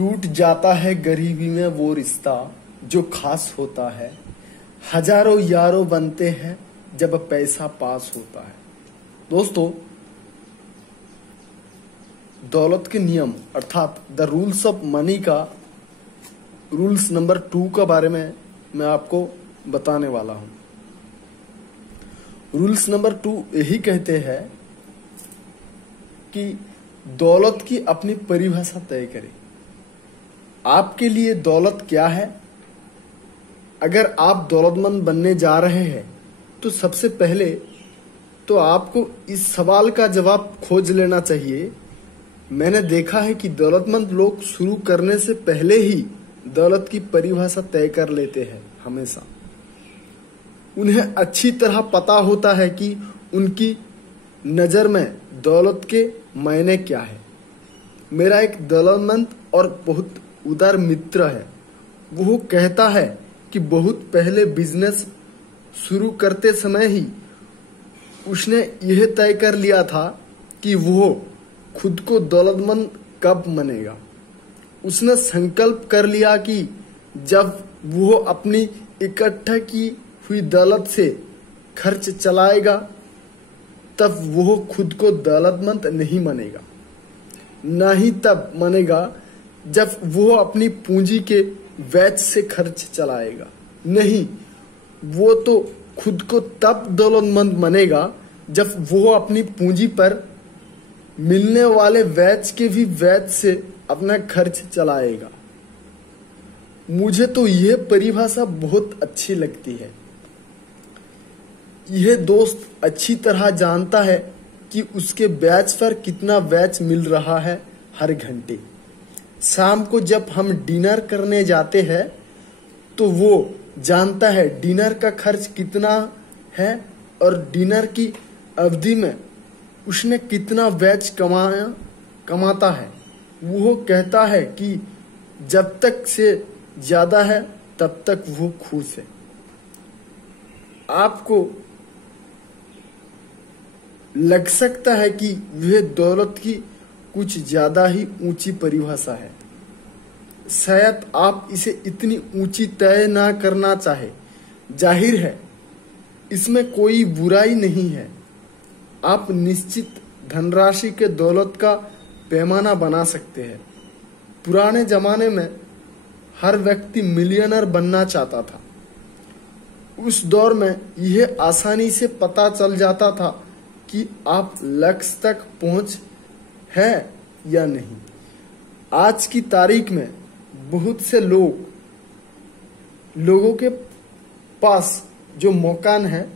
टूट जाता है गरीबी में वो रिश्ता जो खास होता है। हजारों यारों बनते हैं जब पैसा पास होता है। दोस्तों, दौलत के नियम अर्थात द रूल्स ऑफ मनी का रूल्स नंबर 2 का बारे में मैं आपको बताने वाला हूं। रूल्स नंबर 2 यही कहते हैं कि दौलत की अपनी परिभाषा तय करें। आपके लिए दौलत क्या है? अगर आप दौलतमंद बनने जा रहे हैं तो सबसे पहले तो आपको इस सवाल का जवाब खोज लेना चाहिए। मैंने देखा है कि दौलतमंद लोग शुरू करने से पहले ही दौलत की परिभाषा तय कर लेते हैं। हमेशा उन्हें अच्छी तरह पता होता है कि उनकी नजर में दौलत के मायने क्या है। मेरा एक दौलतमंद और बहुत उदार मित्र है। वो कहता है कि बहुत पहले बिजनेस शुरू करते समय ही उसने यह तय कर लिया था कि वो खुद को दौलतमंद कब बनेगा। उसने संकल्प कर लिया कि जब वो अपनी इकट्ठा की हुई दौलत से खर्च चलाएगा तब वो खुद को दौलतमंद नहीं बनेगा। न ही तब बनेगा जब वो अपनी पूंजी के वैच से खर्च चलाएगा। नहीं, वो तो खुद को तब दौलतमंद बनेगा जब वो अपनी पूंजी पर मिलने वाले वैच के भी वैच से अपना खर्च चलाएगा। मुझे तो यह परिभाषा बहुत अच्छी लगती है। यह दोस्त अच्छी तरह जानता है कि उसके बैच पर कितना बैच मिल रहा है हर घंटे। शाम को जब हम डिनर करने जाते हैं तो वो जानता है डिनर का खर्च कितना है और डिनर की अवधि में उसने कितना बैच कमाता है। वो कहता है कि जब तक से ज्यादा है तब तक वो खुश है। आपको लग सकता है कि वह दौलत की कुछ ज्यादा ही ऊंची परिभाषा है। शायद आप इसे इतनी ऊंची तय ना करना चाहे। जाहिर है इसमें कोई बुराई नहीं है। आप निश्चित धनराशि के दौलत का पैमाना बना सकते हैं। पुराने जमाने में हर व्यक्ति मिलियनर बनना चाहता था। उस दौर में यह आसानी से पता चल जाता था कि आप लक्ष्य तक पहुंच है या नहीं। आज की तारीख में बहुत से लोगों के पास जो मकान है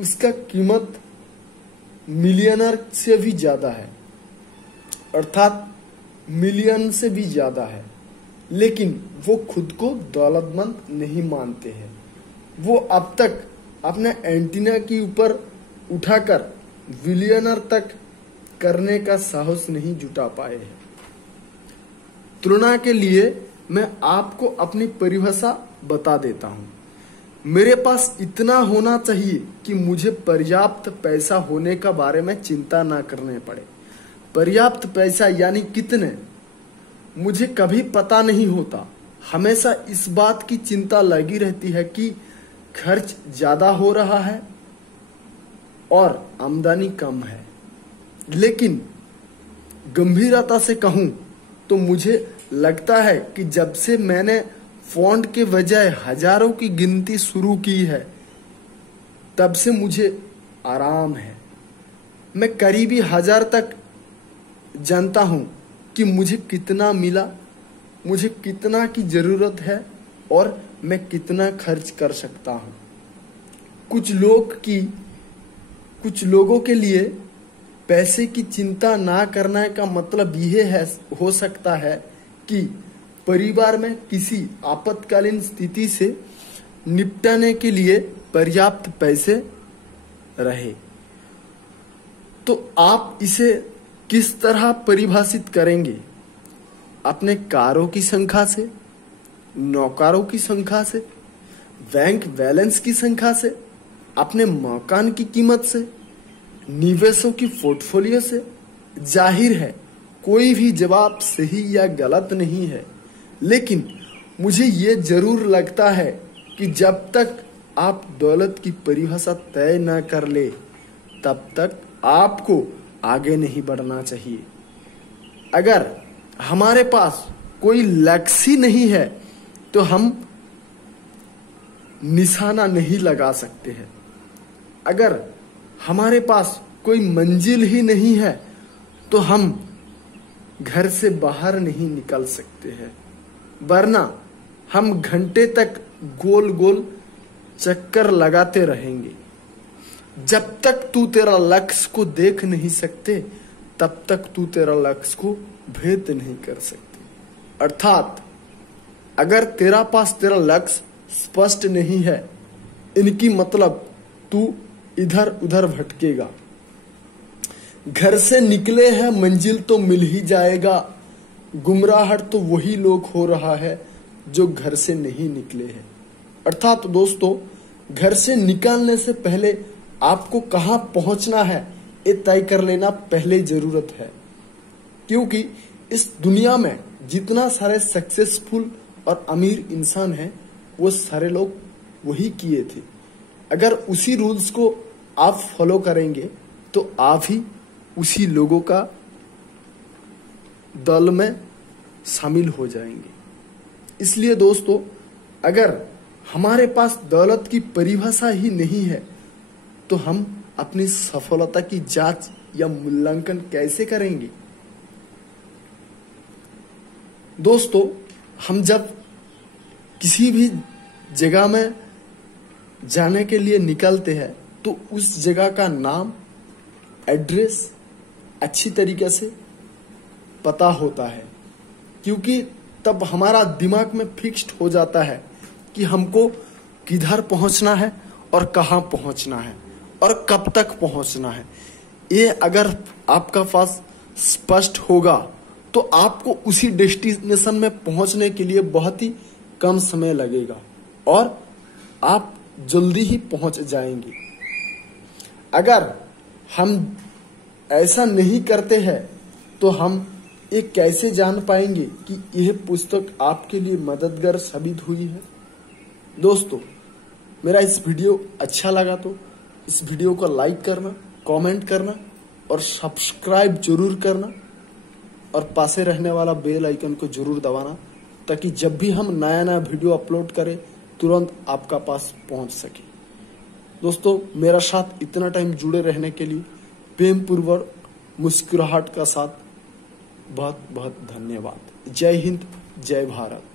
उसका कीमत मिलियनर से भी ज्यादा है, अर्थात मिलियन से भी ज्यादा है, लेकिन वो खुद को दौलतमंद नहीं मानते हैं। वो अब तक अपने एंटीना के ऊपर उठाकर बिलियनर तक करने का साहस नहीं जुटा पाए हैं। तुलना के लिए मैं आपको अपनी परिभाषा बता देता हूं। मेरे पास इतना होना चाहिए कि मुझे पर्याप्त पैसा होने का बारे में चिंता ना करने पड़े। पर्याप्त पैसा यानी कितने, मुझे कभी पता नहीं होता। हमेशा इस बात की चिंता लगी रहती है कि खर्च ज्यादा हो रहा है और आमदनी कम है। लेकिन गंभीरता से कहूं तो मुझे लगता है कि जब से मैंने फॉन्ट के बजाय हजारों की गिनती शुरू की है तब से मुझे आराम है। मैं करीबी 1000 तक जानता हूं कि मुझे कितना मिला, मुझे कितना की जरूरत है और मैं कितना खर्च कर सकता हूं। कुछ लोगों के लिए पैसे की चिंता ना करने का मतलब यह है हो सकता है कि परिवार में किसी आपातकालीन स्थिति से निपटने के लिए पर्याप्त पैसे रहे। तो आप इसे किस तरह परिभाषित करेंगे? अपने कारों की संख्या से, नौकरों की संख्या से, बैंक बैलेंस की संख्या से, अपने मकान की कीमत से, निवेशों की पोर्टफोलियो से? जाहिर है कोई भी जवाब सही या गलत नहीं है। लेकिन मुझे ये जरूर लगता है कि जब तक आप दौलत की परिभाषा तय न कर ले तब तक आपको आगे नहीं बढ़ना चाहिए। अगर हमारे पास कोई लक्ष्य नहीं है तो हम निशाना नहीं लगा सकते हैं। अगर हमारे पास कोई मंजिल ही नहीं है तो हम घर से बाहर नहीं निकल सकते हैं, वरना हम घंटे तक गोल गोल चक्कर लगाते रहेंगे। जब तक तू तेरा लक्ष्य को देख नहीं सकते तब तक तू तेरा लक्ष्य को भेद नहीं कर सकते। अर्थात अगर तेरा पास तेरा लक्ष्य स्पष्ट नहीं है, इनकी मतलब तू इधर उधर भटकेगा। घर से निकले हैं मंजिल तो मिल ही जाएगा, गुमराहट तो वही लोग हो रहा है जो घर से नहीं निकले हैं। अर्थात दोस्तों, घर से निकलने से पहले आपको कहां पहुंचना है ये तय कर लेना पहले जरूरत है, क्योंकि इस दुनिया में जितना सारे सक्सेसफुल और अमीर इंसान हैं वो सारे लोग वही किए थे। अगर उसी रूल्स को आप फॉलो करेंगे तो आप ही उसी लोगों का दल में शामिल हो जाएंगे। इसलिए दोस्तों, अगर हमारे पास दौलत की परिभाषा ही नहीं है तो हम अपनी सफलता की जांच या मूल्यांकन कैसे करेंगे? दोस्तों, हम जब किसी भी जगह में जाने के लिए निकलते हैं तो उस जगह का नाम, एड्रेस अच्छी तरीके से पता होता है, क्योंकि तब हमारा दिमाग में फिक्स्ड हो जाता है कि हमको किधर पहुंचना है और कहां पहुंचना है और कब तक पहुंचना है। ये अगर आपका पास स्पष्ट होगा तो आपको उसी डेस्टिनेशन में पहुंचने के लिए बहुत ही कम समय लगेगा और आप जल्दी ही पहुंच जाएंगे। अगर हम ऐसा नहीं करते हैं तो हम ये कैसे जान पाएंगे कि यह पुस्तक आपके लिए मददगार साबित हुई है? दोस्तों, मेरा इस वीडियो अच्छा लगा तो इस वीडियो को लाइक करना, कमेंट करना और सब्सक्राइब जरूर करना और पासे रहने वाला बेल आइकन को जरूर दबाना, ताकि जब भी हम नया नया वीडियो अपलोड करें तुरंत आपका पास पहुंच सके। दोस्तों, मेरा साथ इतना टाइम जुड़े रहने के लिए प्रेम पूर्वक मुस्कुराहट का साथ बहुत बहुत धन्यवाद। जय हिंद, जय भारत।